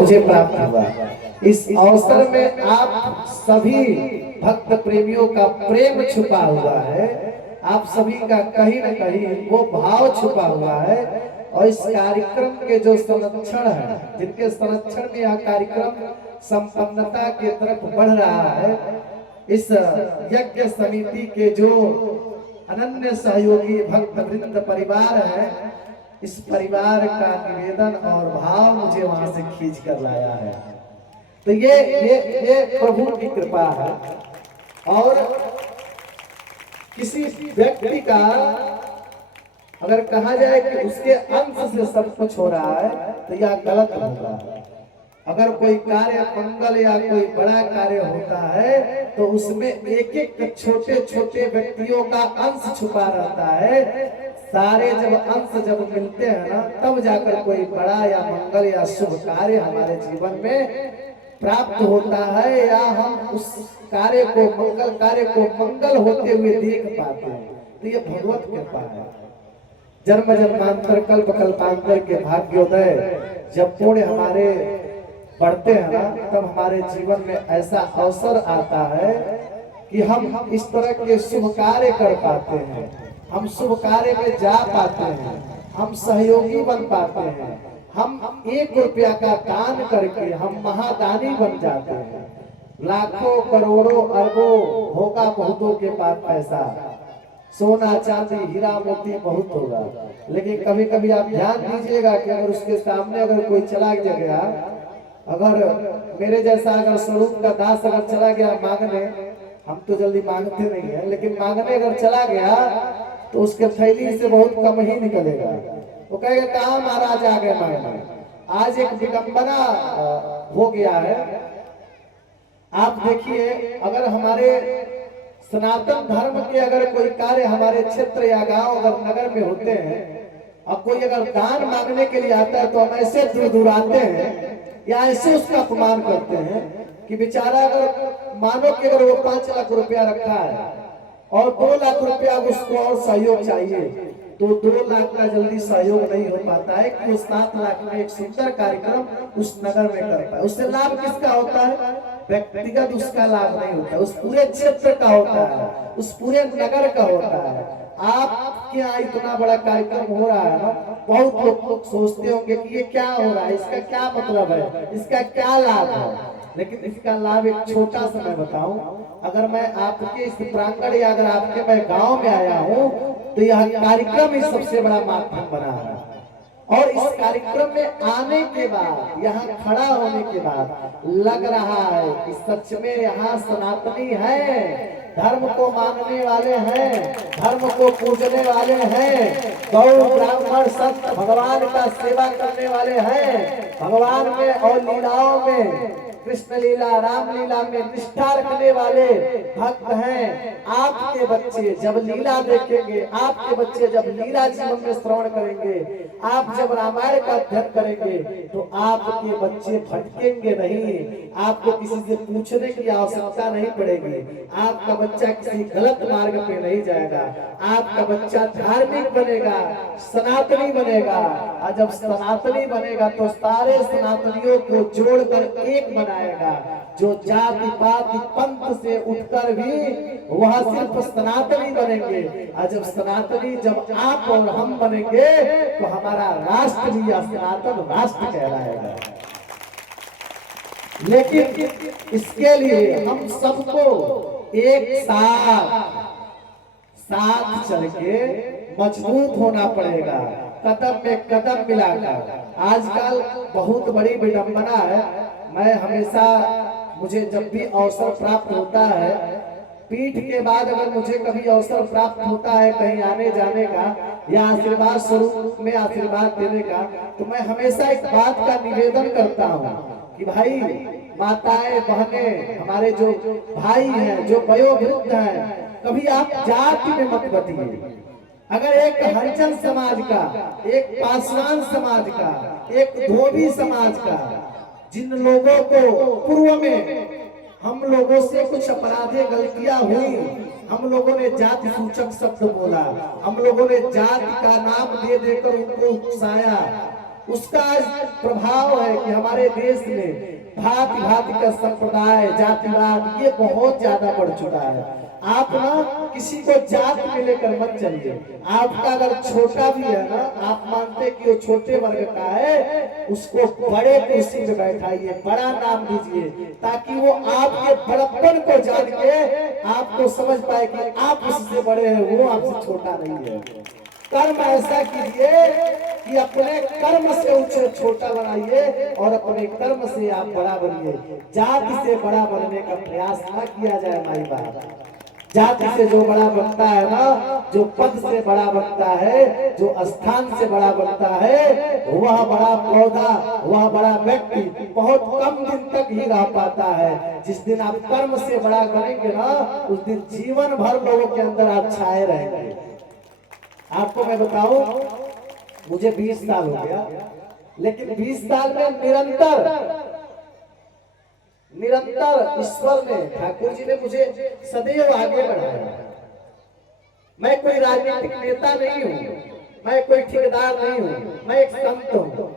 मुझे प्राप्त हुआ। इस अवसर में आप सभी भक्त प्रेमियों का प्रेम छुपा हुआ है, आप सभी का कहीं न कहीं वो भाव छुपा हुआ है। और इस कार्यक्रम के जो संरक्षण है, जिनके संरक्षण में यह कार्यक्रम संपन्नता की तरफ बढ़ रहा है, इस यज्ञ समिति के जो अनन्य सहयोगी भक्त वृंद परिवार है, इस परिवार का निवेदन और भाव मुझे वहां से खींच कर लाया है। तो ये प्रभु की कृपा है। और किसी व्यक्ति का अगर कहा जाए कि उसके अंश से सब कुछ हो रहा है तो यह गलत होगा। अगर कोई कार्य मंगल या कोई बड़ा कार्य होता है तो उसमें एक एक छोटे छोटे व्यक्तियों का अंश छुपा रहता है। सारे जब अंश जब मिलते हैं ना, तब जाकर कोई बड़ा या मंगल या शुभ कार्य हमारे जीवन में प्राप्त होता है, या हम उस कार्य को मंगल कार्य को मंगल होते हुए देख पाते हैं। तो ये भगवत कृपा है। जन्म जन्मांतर कल्प कल्पांतर के भाग्योदय जब पुण्य हमारे बढ़ते हैं ना, तब हमारे जीवन में ऐसा अवसर आता है कि हम इस तरह के शुभ कार्य कर पाते हैं, हम शुभ कार्य में जा पाते हैं, हम सहयोगी बन पाते हैं, हम 1 रुपया का दान करके हम महादानी बन जाते हैं। लाखों करोड़ों अरबों होगा बहुतों के पास पैसा, सोना चांदी हीरा मोती बहुत होगा, लेकिन कभी कभी आप ध्यान दीजिएगा कि अगर उसके सामने अगर कोई चला गया, अगर मेरे जैसा अगर स्वरूप का दास अगर चला गया मांगने, हम तो जल्दी मांगते नहीं है, लेकिन मांगने अगर चला गया तो उसके थैली से बहुत कम ही निकलेगा। वो कहेगा कहाँ महाराज आ गए मांगने। आज एक विडंबना हो गया है। आप देखिए, अगर हमारे सनातन धर्म के अगर कोई कार्य हमारे क्षेत्र या गांव अगर नगर में होते हैं, और कोई अगर दान मांगने के लिए आता है तो हम ऐसे दूर दूर आते हैं या ऐसे उसका अपमान करते हैं कि बेचारा अगर मानो कि अगर वो 5 लाख रुपया रखा है और 2 लाख रुपया उसको और सहयोग चाहिए, तो 2 लाख का जल्दी सहयोग नहीं हो पाता है कि वो 7 लाख में एक सुंदर कार्यक्रम उस नगर में कर पाए। उससे लाभ किसका होता है? व्यक्तिगत उसका लाभ नहीं होता, उस पूरे क्षेत्र का होता है, उस पूरे नगर का होता है। आपके यहाँ इतना बड़ा कार्यक्रम हो रहा है ना, बहुत लोग सोचते होंगे कि ये क्या हो रहा है, इसका क्या मतलब है, इसका क्या लाभ है। लेकिन इसका लाभ एक छोटा सा मैं बताऊं, अगर मैं आपके इस प्रांगण या अगर आपके मैं गांव में आया हूं तो यह कार्यक्रम ही सबसे बड़ा माध्यम बना है। और इस कार्यक्रम में आने के बाद, यहाँ खड़ा होने के बाद लग रहा है कि सच में यहाँ सनातनी है, धर्म को मानने वाले हैं, धर्म को पूजने वाले हैं, गौ ब्राह्मण संत भगवान का सेवा करने वाले हैं, भगवान में और लीलाओं में, कृष्ण लीला राम लीला में निष्ठा रखने वाले भक्त हैं। आपके बच्चे जब लीला देखेंगे, आपके बच्चे जब लीला जीवन में श्रवण करेंगे, आप जब रामायण का अध्ययन करेंगे, तो आपके बच्चे भटकेंगे नहीं, आपको किसी से पूछने की आवश्यकता नहीं पड़ेगी, आपका बच्चा किसी गलत मार्ग पे नहीं जाएगा, आपका बच्चा धार्मिक बनेगा, सनातनी बनेगा। और जब सनातनी बनेगा तो सारे सनातनियों को जोड़कर एक बनाएगा। जो जाति पाति पंथ से उठकर भी वह सिर्फ सनातनी बनेंगे, और जब सनातनी जब आप और हम बनेंगे तो हमारा राष्ट्र भी सनातन राष्ट्र कहलाएगा। लेकिन इसके लिए हम सबको एक साथ चल के मजबूत होना पड़ेगा, कदम में कदम मिलाकर। आजकल बहुत बड़ी विडंबना है, मैं हमेशा, मुझे जब भी अवसर प्राप्त होता है, पीठ के बाद अगर मुझे कभी अवसर प्राप्त होता है कहीं आने जाने का या आशीर्वाद स्वरूप में आशीर्वाद देने का, तो मैं हमेशा एक बात का निवेदन करता हूँ कि भाई माताएं बहनें, हमारे जो भाई हैं, जो वयोवृद्ध हैं, कभी आप जाति में मत बटिए। अगर एक हरिजन समाज का, एक पासवान समाज का, एक धोबी समाज का, जिन लोगों को पूर्व में हम लोगों से कुछ अपराधे गलतियां हुई, हम लोगों ने जाति सूचक शब्द बोला, हम लोगों ने जाति का नाम दे देकर उनको उकसाया, उसका आज प्रभाव है कि हमारे देश में भांति भांति का संप्रदाय जातिवाद ये बहुत ज्यादा बढ़ चुका है। आप ना किसी को जात में लेकर मत चलिए। आपका अगर छोटा भी है ना, आप मानते कि वो छोटे वर्ग का है, उसको बड़े कुर्सी में बैठाइए, बड़ा नाम दीजिए, ताकि वो आपके बड़प्पन को जान के आपको समझ पाए कि आप उससे बड़े हैं, वो आपसे छोटा नहीं है। कर्म ऐसा कीजिए कि अपने कर्म से उसे छोटा बनाइए और अपने कर्म से आप बड़ा बनिए। जाति से बड़ा बनने का प्रयास न किया जाए माई बाप। जाति से जो बड़ा बनता है ना, जो पद से बड़ा बनता है, जो स्थान से बड़ा बनता है, वह बड़ा पौधा, वह बड़ा व्यक्ति बहुत कम दिन तक ही रह पाता है। जिस दिन आप कर्म से बड़ा बनेंगे ना, उस दिन जीवन भर लोगों के अंदर आप छाए रहेंगे। आपको मैं बताऊं, मुझे 20 साल हो गया, लेकिन 20 साल में निरंतर ईश्वर ने, ठाकुर जी ने मुझे सदैव आगे बढ़ाया। मैं कोई राजनीतिक नेता नहीं हूँ, मैं कोई ठेकेदार नहीं हूँ, मैं एक संत हूँ।